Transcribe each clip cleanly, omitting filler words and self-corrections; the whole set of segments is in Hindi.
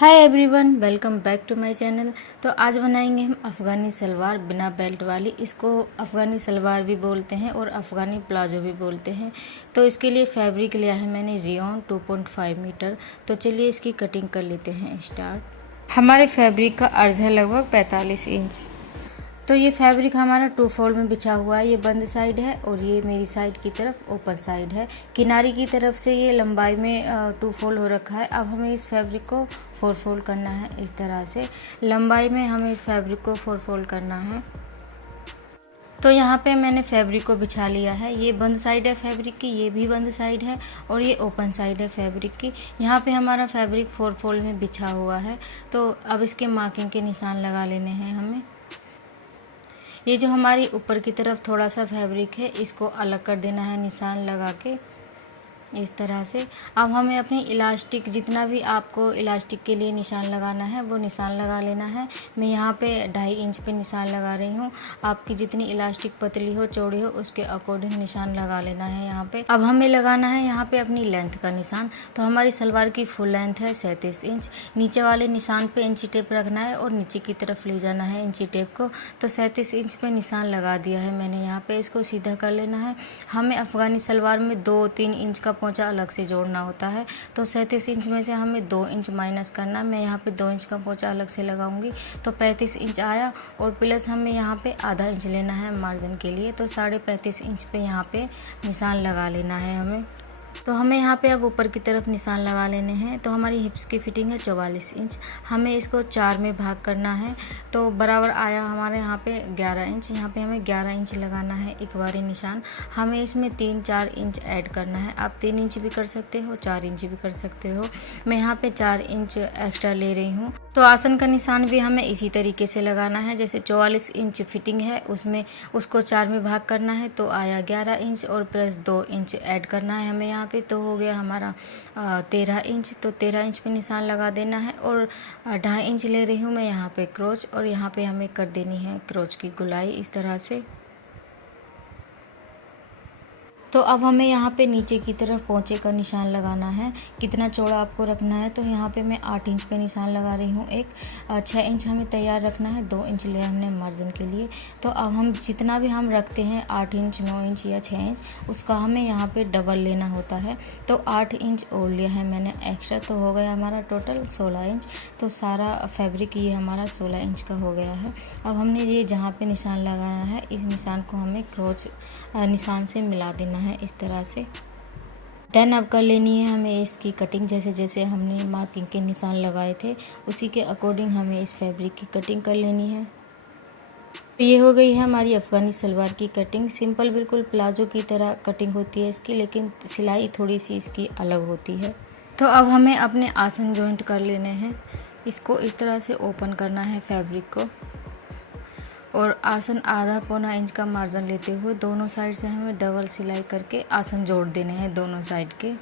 Hi everyone, welcome back to my channel. तो आज बनाएंगे हम अफ़गानी सलवार बिना बेल्ट वाली। इसको अफ़गानी सलवार भी बोलते हैं और अफ़गानी प्लाजो भी बोलते हैं। तो इसके लिए फैब्रिक लिया है मैंने रियॉन 2.5 मीटर। तो चलिए इसकी कटिंग कर लेते हैं स्टार्ट। हमारे फैब्रिक का अर्ज है लगभग 45 इंच। तो ये फैब्रिक हमारा 2 फोल्ड में बिछा हुआ है। ये बंद साइड है और ये मेरी साइड की तरफ ओपन साइड है। किनारे की तरफ से ये लंबाई में 2 फोल्ड हो रखा है। अब हमें इस फैब्रिक को 4 फोल्ड करना है। इस तरह से लंबाई में हमें इस फैब्रिक को 4 फोल्ड करना है। तो यहाँ पे मैंने फैब्रिक को बिछा लिया है। ये बंद साइड है फैब्रिक की, ये भी बंद साइड है और ये ओपन साइड है फैब्रिक की। यहाँ पे हमारा फैब्रिक 4 फोल्ड में बिछा हुआ है। तो अब इसके मार्किंग के निशान लगा लेने हैं हमें। ये जो हमारी ऊपर की तरफ थोड़ा सा फैब्रिक है, इसको अलग कर देना है निशान लगा के इस तरह से। अब हमें अपनी इलास्टिक, जितना भी आपको इलास्टिक के लिए निशान लगाना है वो निशान लगा लेना है। मैं यहाँ पे 2.5 इंच पे निशान लगा रही हूँ। आपकी जितनी इलास्टिक पतली हो चौड़ी हो उसके अकॉर्डिंग निशान लगा लेना है यहाँ पे। अब हमें लगाना है यहाँ पे अपनी लेंथ का निशान। तो हमारी सलवार की फुल लेंथ है 37 इंच। नीचे वाले निशान पे इंची टेप रखना है और नीचे की तरफ ले जाना है इंची टेप को। तो 37 इंच पे निशान लगा दिया है मैंने यहाँ पे। इसको सीधा कर लेना है। हमें अफ़गानी सलवार में 2-3 इंच का पोंचा अलग से जोड़ना होता है। तो 37 इंच में से हमें 2 इंच माइनस करना। मैं यहाँ पे 2 इंच का पोंचा अलग से लगाऊंगी तो 35 इंच आया। और प्लस हमें यहाँ पे आधा इंच लेना है मार्जिन के लिए। तो 35.5 इंच पे यहाँ पे निशान लगा लेना है हमें। तो हमें यहाँ पे अब ऊपर की तरफ निशान लगा लेने हैं। तो हमारी हिप्स की फिटिंग है 44 इंच। हमें इसको 4 में भाग करना है। तो बराबर आया हमारे यहाँ पे 11 इंच। यहाँ पे हमें 11 इंच लगाना है एक बारी निशान। हमें इसमें 3-4 इंच ऐड करना है। आप 3 इंच भी कर सकते हो, 4 इंच भी कर सकते हो। मैं यहाँ पे 4 इंच एक्स्ट्रा ले रही हूँ। तो आसन का निशान भी हमें इसी तरीके से लगाना है। जैसे 44 इंच फिटिंग है, उसमें उसको 4 में भाग करना है तो आया 11 इंच और प्लस 2 इंच ऐड करना है हमें यहाँ पे। तो हो गया हमारा 13 इंच। तो 13 इंच पे निशान लगा देना है। और 2.5 इंच ले रही हूँ मैं यहाँ पे क्रोच, और यहाँ पे हमें कर देनी है क्रोच की गुलाई इस तरह से। तो अब हमें यहाँ पे नीचे की तरफ पोंचे का निशान लगाना है। कितना चौड़ा आपको रखना है, तो यहाँ पे मैं 8 इंच पे निशान लगा रही हूँ। 6 इंच हमें तैयार रखना है, 2 इंच लिया हमने मार्जिन के लिए। तो अब हम जितना भी हम रखते हैं 8 इंच, 9 इंच या 6 इंच, उसका हमें यहाँ पे डबल लेना होता है। तो 8 इंच और लिया है मैंने एक्स्ट्रा। तो हो गया हमारा टोटल 16 इंच। तो सारा फैब्रिक ये हमारा 16 इंच का हो गया है। अब हमने ये जहाँ पे निशान लगाना है, इस निशान को हमें क्रोच निशान से मिला देना है इस तरह से। देन अब कर लेनी है हमें इसकी कटिंग। जैसे जैसे हमने मार्किंग के निशान लगाए थे उसी के अकॉर्डिंग हमें इस फैब्रिक की कटिंग कर लेनी है। तो ये हो गई है हमारी अफ़गानी सलवार की कटिंग। सिंपल बिल्कुल प्लाजो की तरह कटिंग होती है इसकी, लेकिन सिलाई थोड़ी सी इसकी अलग होती है। तो अब हमें अपने आसन जॉइंट कर लेने हैं। इसको इस तरह से ओपन करना है फैब्रिक को, और आसन आधा पौना इंच का मार्जिन लेते हुए दोनों साइड से हमें डबल सिलाई करके आसन जोड़ देने हैं दोनों साइड के।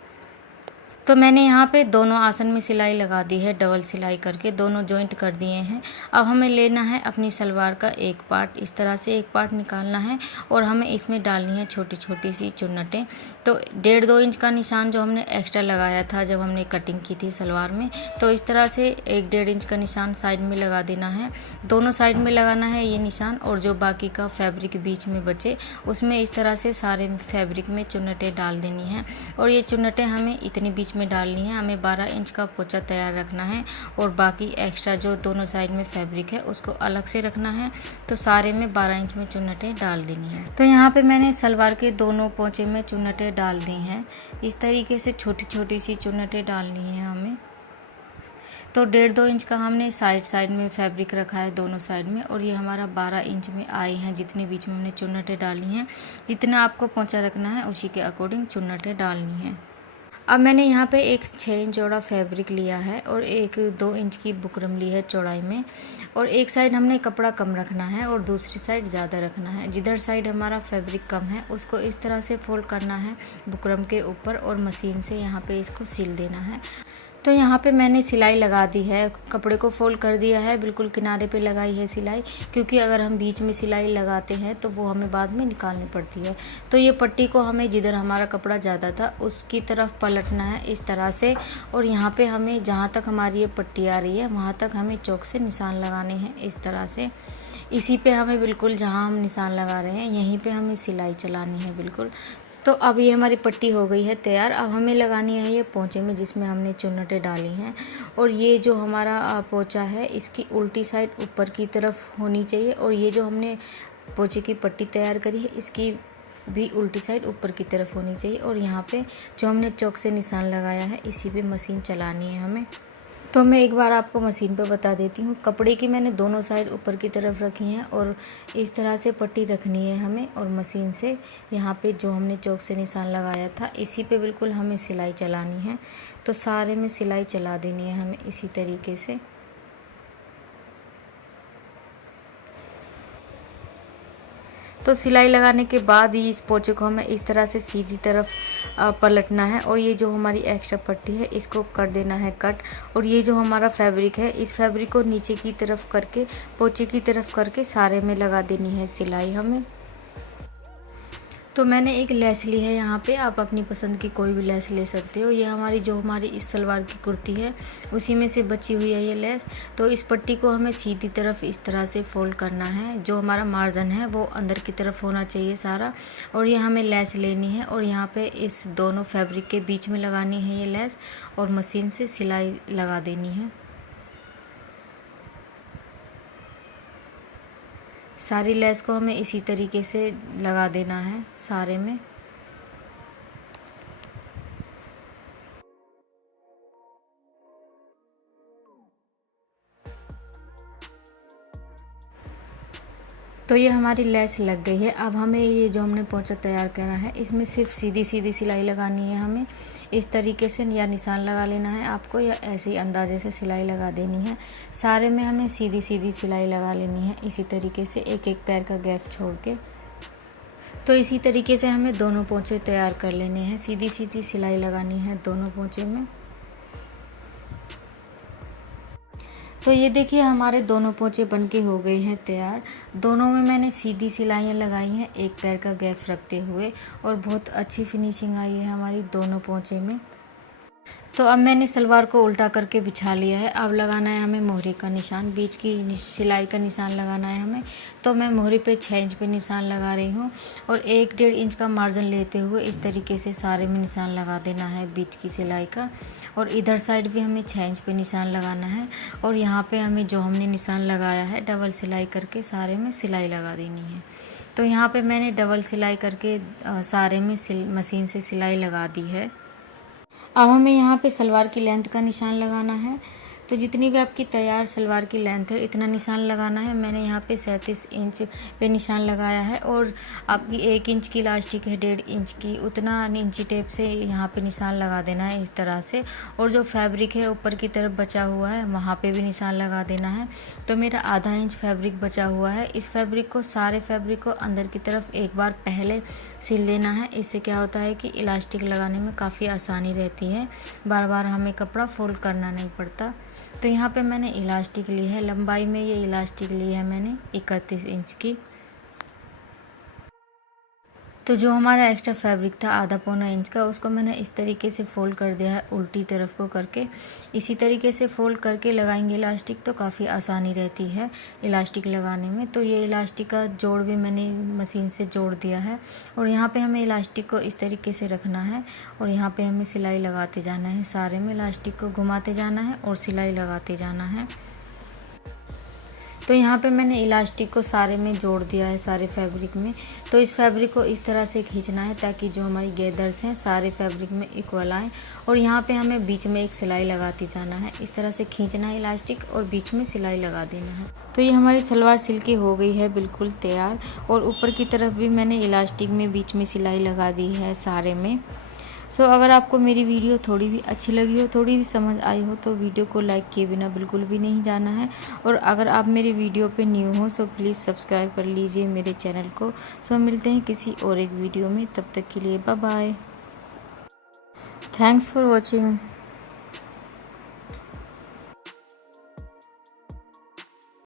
तो मैंने यहाँ पे दोनों आसन में सिलाई लगा दी है, डबल सिलाई करके दोनों जॉइंट कर दिए हैं। अब हमें लेना है अपनी सलवार का एक पार्ट, इस तरह से एक पार्ट निकालना है और हमें इसमें डालनी है छोटी छोटी सी चुन्नटें। तो 1.5-2 इंच का निशान जो हमने एक्स्ट्रा लगाया था जब हमने कटिंग की थी सलवार में, तो इस तरह से 1-1.5 इंच का निशान साइड में लगा देना है। दोनों साइड में लगाना है ये निशान, और जो बाकी का फैब्रिक बीच में बचे उसमें इस तरह से सारे फैब्रिक में चुन्नटें डाल देनी हैं। और ये चुन्नटें हमें इतनी बीच में डालनी है। हमें 12 इंच का पोंचा तैयार रखना है और बाकी एक्स्ट्रा जो दोनों साइड में फैब्रिक है उसको अलग से रखना है। तो सारे में 12 इंच में चुन्नटें डाल देनी है। तो यहाँ पे मैंने सलवार के दोनों पोंचे में चुन्नटें डाल दी हैं। इस तरीके से छोटी छोटी सी चुन्नटें डालनी है हमें। तो 1.5-2 इंच का हमने साइड में फैब्रिक रखा है दोनों साइड में, और ये हमारा 12 इंच में आए हैं जितने बीच में हमने चुन्नटें डाली हैं। जितना आपको पोंचा रखना है उसी के अकॉर्डिंग चुन्नटें डालनी है। अब मैंने यहाँ पे एक 6 इंच चौड़ा फैब्रिक लिया है और एक 2 इंच की बुकरम ली है चौड़ाई में, और एक साइड हमने कपड़ा कम रखना है और दूसरी साइड ज़्यादा रखना है। जिधर साइड हमारा फैब्रिक कम है उसको इस तरह से फोल्ड करना है बुकरम के ऊपर, और मशीन से यहाँ पे इसको सिल देना है। तो यहाँ पे मैंने सिलाई लगा दी है, कपड़े को फोल्ड कर दिया है, बिल्कुल किनारे पे लगाई है सिलाई, क्योंकि अगर हम बीच में सिलाई लगाते हैं तो वो हमें बाद में निकालनी पड़ती है। तो ये पट्टी को हमें जिधर हमारा कपड़ा ज़्यादा था उसकी तरफ पलटना है इस तरह से, और यहाँ पे हमें जहाँ तक हमारी ये पट्टी आ रही है वहाँ तक हमें चौक से निशान लगाने हैं इस तरह से। इसी पे हमें बिल्कुल जहाँ हम निशान लगा रहे हैं यहीं पे हमें सिलाई चलानी है बिल्कुल। तो अब ये हमारी पट्टी हो गई है तैयार। अब हमें लगानी है ये पोंचे में जिसमें हमने चुन्नटें डाली हैं, और ये जो हमारा पोंचा है इसकी उल्टी साइड ऊपर की तरफ होनी चाहिए, और ये जो हमने पोंचे की पट्टी तैयार करी है इसकी भी उल्टी साइड ऊपर की तरफ होनी चाहिए। और यहाँ पे जो हमने चौक से निशान लगाया है इसी पे मशीन चलानी है हमें। तो मैं एक बार आपको मशीन पे बता देती हूँ। कपड़े की मैंने दोनों साइड ऊपर की तरफ रखी हैं और इस तरह से पट्टी रखनी है हमें, और मशीन से यहाँ पे जो हमने चौक से निशान लगाया था इसी पे बिल्कुल हमें सिलाई चलानी है। तो सारे में सिलाई चला देनी है हमें इसी तरीके से। तो सिलाई लगाने के बाद ही इस पोंचे को हमें इस तरह से सीधी तरफ पलटना है, और ये जो हमारी एक्स्ट्रा पट्टी है इसको कर देना है कट। और ये जो हमारा फैब्रिक है इस फैब्रिक को नीचे की तरफ करके पोंचे की तरफ करके सारे में लगा देनी है सिलाई हमें। तो मैंने एक लेस ली है यहाँ पे, आप अपनी पसंद की कोई भी लेस ले सकते हो। ये हमारी इस सलवार की कुर्ती है उसी में से बची हुई है ये लेस। तो इस पट्टी को हमें सीधी तरफ इस तरह से फोल्ड करना है, जो हमारा मार्जिन है वो अंदर की तरफ होना चाहिए सारा। और ये हमें लेस लेनी है और यहाँ पे इस दोनों फैब्रिक के बीच में लगानी है ये लेस, और मशीन से सिलाई लगा देनी है। सारी लेस को हमें इसी तरीके से लगा देना है सारे में। तो ये हमारी लेस लग गई है। अब हमें ये जो हमने पोंचा तैयार करा है इसमें सिर्फ सीधी सीधी सिलाई लगानी है हमें इस तरीके से, या निशान लगा लेना है आपको, या ऐसे ही अंदाजे से सिलाई लगा देनी है। सारे में हमें सीधी सीधी सिलाई लगा लेनी है इसी तरीके से, एक एक पैर का गैप छोड़ के। तो इसी तरीके से हमें दोनों पोंचे तैयार कर लेने हैं, सीधी सीधी सिलाई लगानी है दोनों पोंचे में। तो ये देखिए हमारे दोनों पोंचे बनके हो गए हैं तैयार। दोनों में मैंने सीधी सिलाइयाँ लगाई हैं एक पैर का गैप रखते हुए, और बहुत अच्छी फिनिशिंग आई है हमारी दोनों पोंचे में। तो अब मैंने सलवार को उल्टा करके बिछा लिया है। अब लगाना है हमें मोहरी का निशान, बीच की सिलाई का निशान लगाना है हमें। तो मैं मोहरी पे 6 इंच पे निशान लगा रही हूँ, और 1-1.5 इंच का मार्जिन लेते हुए इस तरीके से सारे में निशान लगा देना है बीच की सिलाई का। और इधर साइड भी हमें 6 इंच पे निशान लगाना है, और यहाँ पे हमें जो हमने निशान लगाया है डबल सिलाई करके सारे में सिलाई लगा देनी है। तो यहाँ पे मैंने डबल सिलाई करके सारे में मशीन से सिलाई लगा दी है। अब हमें यहाँ पे सलवार की लेंथ का निशान लगाना है। तो जितनी भी आपकी तैयार सलवार की लेंथ है इतना निशान लगाना है। मैंने यहाँ पे 37 इंच पे निशान लगाया है, और आपकी 1 इंच की इलास्टिक है 1.5 इंच की, उतना इंची टेप से यहाँ पे निशान लगा देना है इस तरह से। और जो फैब्रिक है ऊपर की तरफ बचा हुआ है वहाँ पे भी निशान लगा देना है। तो मेरा आधा इंच फैब्रिक बचा हुआ है। इस फैब्रिक को सारे फैब्रिक को अंदर की तरफ एक बार पहले सिल देना है। इससे क्या होता है कि इलास्टिक लगाने में काफ़ी आसानी रहती है, बार बार हमें कपड़ा फोल्ड करना नहीं पड़ता। तो यहाँ पे मैंने इलास्टिक ली है, लंबाई में ये इलास्टिक ली है मैंने 31 इंच की। तो जो हमारा एक्स्ट्रा फैब्रिक था आधा पौना इंच का, उसको मैंने इस तरीके से फोल्ड कर दिया है उल्टी तरफ को करके। इसी तरीके से फोल्ड करके लगाएंगे इलास्टिक तो काफ़ी आसानी रहती है इलास्टिक लगाने में। तो ये इलास्टिक का जोड़ भी मैंने मशीन से जोड़ दिया है, और यहाँ पे हमें इलास्टिक को इस तरीके से रखना है, और यहाँ पे हमें सिलाई लगाते जाना है। सारे में इलास्टिक को घुमाते जाना है और सिलाई लगाते जाना है। तो यहाँ पे मैंने इलास्टिक को सारे में जोड़ दिया है सारे फैब्रिक में। तो इस फैब्रिक को इस तरह से खींचना है ताकि जो हमारी गैदर्स हैं सारे फैब्रिक में इक्वल आए, और यहाँ पे हमें बीच में एक सिलाई लगाती जाना है। इस तरह से खींचना है इलास्टिक और बीच में सिलाई लगा देना है। तो ये हमारी सलवार सिल के हो गई है बिल्कुल तैयार, और ऊपर की तरफ भी मैंने इलास्टिक में बीच में सिलाई लगा दी है सारे में। अगर आपको मेरी वीडियो थोड़ी भी अच्छी लगी हो, थोड़ी भी समझ आई हो, तो वीडियो को लाइक किए बिना बिल्कुल भी नहीं जाना है। और अगर आप मेरी वीडियो पे न्यू हो प्लीज़ सब्सक्राइब कर लीजिए मेरे चैनल को। मिलते हैं किसी और एक वीडियो में, तब तक के लिए bye bye. Thanks for watching.